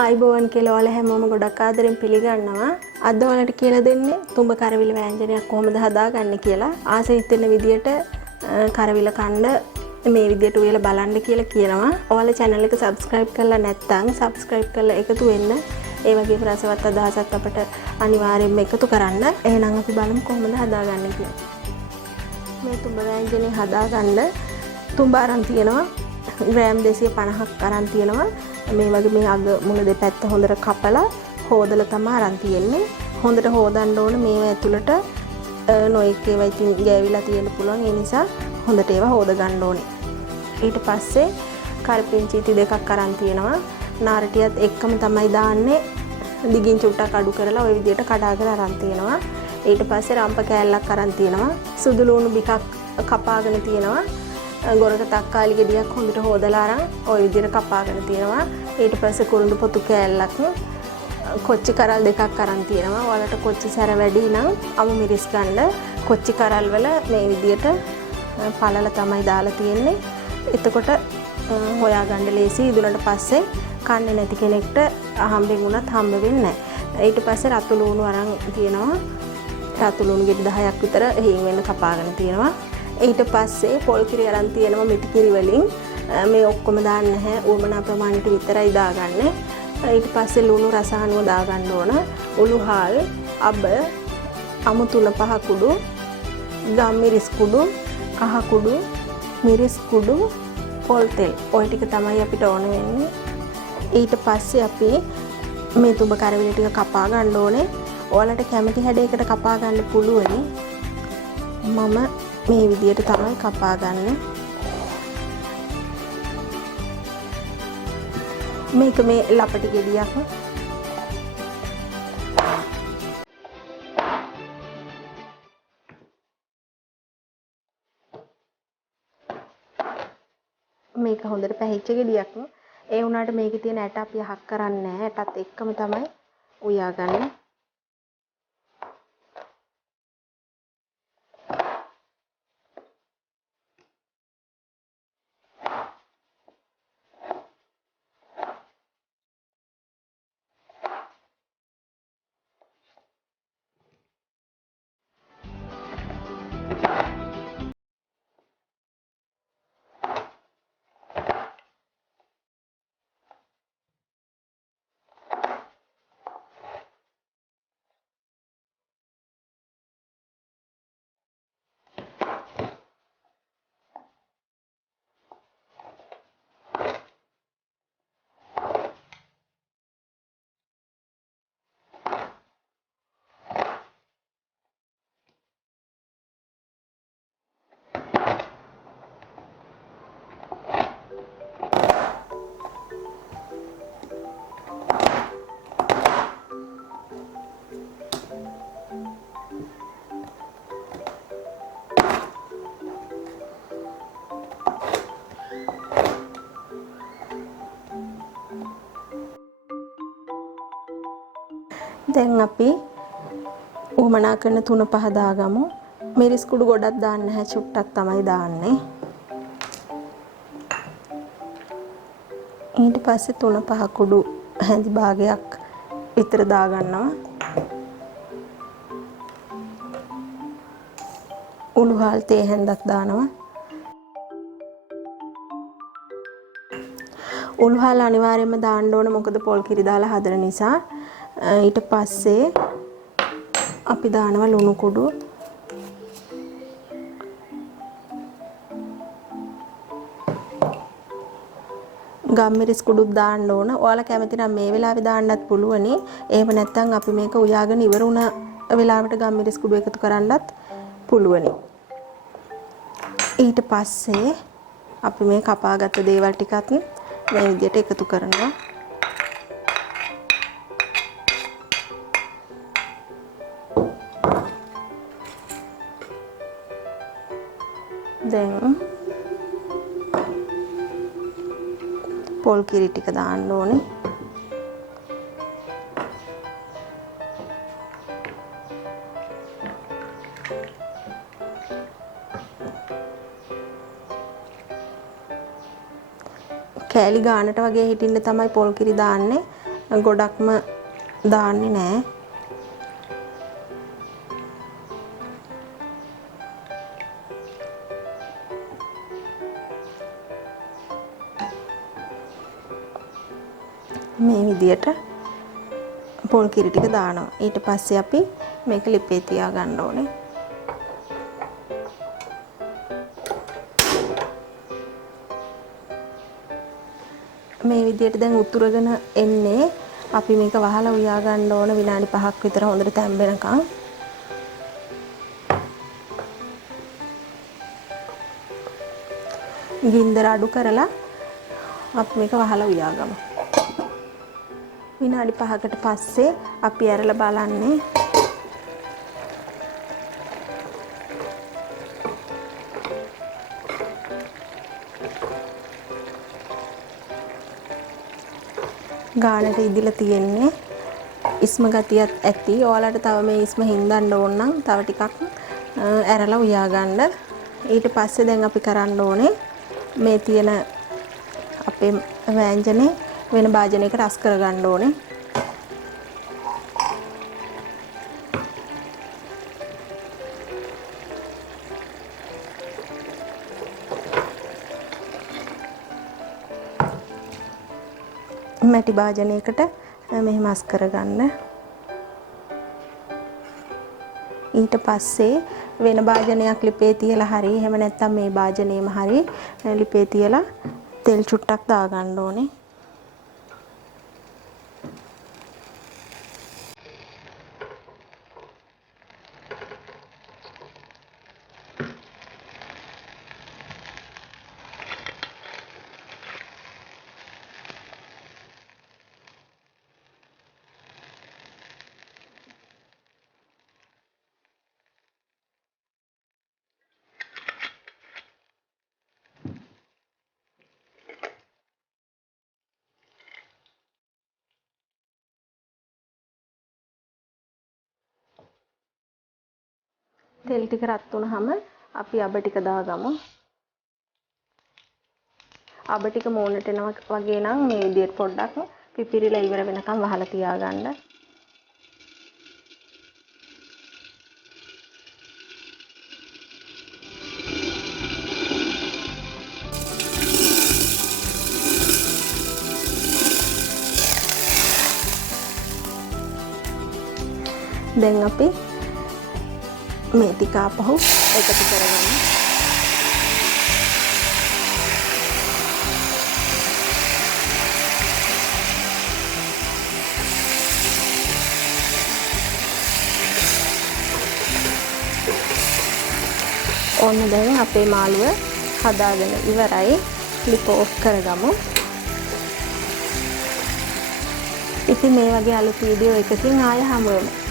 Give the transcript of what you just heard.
ආයිබෝවන් කෙලවල හැමෝම ගොඩක් ආදරෙන් පිළිගන්නවා. අද ඔයාලට කියලා දෙන්නේ තුඹ කරවිල වෑංජනයක් කොහොමද හදාගන්නේ කියලා. ආසෙත් වෙන විදියට කරවිල කන්න මේ විදියට උයලා බලන්න කියලා කියනවා. ඔයාලා channel එක subscribe කරලා නැත්නම් subscribe කරලා එකතු වෙන්න. ඒ වගේම රසවත් අදහසක් අපිට අනිවාර්යයෙන්ම එකතු කරන්න. එහෙනම් අපි බලමු කොහොමද හදාගන්නේ කියලා. මේ තුඹ වෑංජනේ හදාගන්න තුඹ අරන් තියෙනවා. ග්‍රෑම් 250ක් අරන් තියෙනවා. මේ වගේ මේ අග මුල දෙපැත්ත හොඳට කපලා හොදලා තමයි අරන් තියෙන්නේ. හොඳට හොදන්න ඕන මේවා ඇතුළට නොඑක ඒවා ඉතින් ගෑවිලා තියෙන්න පුළුවන්. ඒ නිසා හොඳට ඒවා හොද ගන්න ඕනේ. ඊට පස්සේ කරපිංචිති දෙකක් අරන් තියෙනවා. නාරටියත් එක්කම තමයි දාන්නේ. දිගින් චුට්ටක් අඩු කරලා ওই විදිහට කඩාගෙන අරන් තියෙනවා. ඊට පස්සේ රම්ප කෑල්ලක් අරන් තියෙනවා. සුදු ලුණු බිකක් කපාගෙන තියෙනවා. ගොරක තක්කාලි ගෙඩියක් හොඳට හොදලා අරන් ওই විදිහට කපාගෙන තියෙනවා. ඊට පස්සේ කුරුඳු පොතු කෑල්ලක් කොච්චි කරල් දෙකක් අරන් තියෙනවා. ඔයාලට කොච්චි සැර වැඩි නම් අමු මිරිස් ගන්න. කොච්චි කරල් වල මේ විදිහට පළල තමයි දාලා තියෙන්නේ. එතකොට හොයාගන්න ලේසි. ඉදුණට පස්සේ කන්නේ නැති කෙනෙක්ට හම්බෙන් වුණත් හම්බ වෙන්නේ නැහැ. ඊට පස්සේ රතු ලුණු අරන් තියෙනවා. රතු ලුණු ගෙඩි 10ක් විතර හීන් වෙන්න කපාගෙන තියෙනවා. ඊට පස්සේ පොල් කිරි අරන් තියෙනවා මිටි කිරි වලින්. මේ ඔක්කොම දාන්න නැහැ. උවමනා ප්‍රමාණයට විතරයි දාගන්නේ. ඊට පස්සේ ලුණු රසහනුව දාගන්න ඕන. උළුහාල්, අබ, අමු 3-5 කුඩු, ගම් මිරිස් කුඩු, කහ කුඩු, මිරිස් කුඩු, පොල් තෙල්. ඔය ටික තමයි අපිට ඕන වෙන්නේ. ඊට පස්සේ අපි මේ තුඹ කරවිල ටික කපා ගන්න ඕනේ. ඔයාලට කැමති හැඩයකට කපා ගන්න පුළුවනි. මම මේ විදියට තමයි කපා ගන්න. මේක මේ ලපටි ගෙඩියක්. මේක හොඳට පැහිච්ච ගෙඩියක්. ඒ වුණාට මේකේ තියෙන ඇට අපි අහක් කරන්නේ නැහැ. ඇටත් එක්කම තමයි උයා ගන්න. දැන් අපි උමනා කරන 3-5 දාගමු. මිරිස් කුඩු ගොඩක් දාන්න නැහැ. චුට්ටක් තමයි දාන්නේ. ඊට පස්සේ 3-5 කුඩු හැඳි භාගයක් විතර දාගන්නවා. උළුහාල් තේ හැන්දක් දානවා. උළුහාල් අනිවාර්යයෙන්ම දාන්න ඕන. මොකද පොල් කිරි දාලා හදන නිසා. ඊට පස්සේ අපි දානවා ලුණු කුඩු. ගම් මිරිස් කුඩුත් දාන්න ඕන. ඔයාලා කැමති නම් මේ වෙලාවේ දාන්නත් පුළුවනි. එහෙම නැත්නම් අපි මේක උයාගෙන ඉවර වුණ වෙලාවට ගම් මිරිස් කුඩු එකතු කරන්නත් පුළුවනි. ඊට පස්සේ අපි මේ කපාගත්ත දේවල් ටිකත් මේ විදිහට එකතු කරනවා. දැන් පොල් කිරි ටික දාන්න ඕනේ. කෑලි ගානට වගේ හිටින්න තමයි පොල් කිරි දාන්නේ. ගොඩක්ම දාන්නේ නැහැ. මේ විදියට පොල් කිරි ටික දානවා. ඊට පස්සේ අපි මේක ලිපේ තියා ගන්න ඕනේ. මේ විදියට දැන් උතුරගෙන එන්නේ. අපි මේක වහලා උයා ගන්න ඕන විනාඩි 5ක් විතර හොඳට තැම්බෙනකන්. ගින්දර අඩු කරලා අපි මේක වහලා උයා ගමු. විනාඩි 5කට පස්සේ අපි ඇරලා බලන්නේ. ගානට ඉදිලා තියෙන්නේ. ඉස්ම ගතියක් ඇති. ඔයාලට තව මේ ඉස්ම හින්දන්න ඕන නම් තව ටිකක් ඇරලා උයා ගන්න. ඊට පස්සේ දැන් අපි කරන්න ඕනේ මේ තියෙන අපේ වෑංජනේ වෙන භාජනයකට රස කරගන්න ඕනේ. මැටි භාජනයකට මෙහෙම රස කරගන්න. ඊට පස්සේ වෙන භාජනයක් ලිපේ තියලා හරි එහෙම නැත්නම් මේ භාජනයේම හරි ලිපේ තියලා තෙල් චුට්ටක් දාගන්න ඕනේ. තෙල් ටික රත් වුණාම අපි අබ ටික දාගමු. අබ ටික මෝනට එනවා වගේ නම් මේ විදිහට පොඩ්ඩක් පිපිරිලා ඉවර වෙනකම් වහලා තියාගන්න. දැන් අපි මේ ටික ආපහු එකතු කරගන්න. ඔන්න දැන් අපේ මාළුව හදාගෙන ඉවරයි. ලිප ඔෆ් කරගමු. ඉතින් මේ වගේ අලුත් වීඩියෝ එකකින් ආයෙ හමු වෙමු.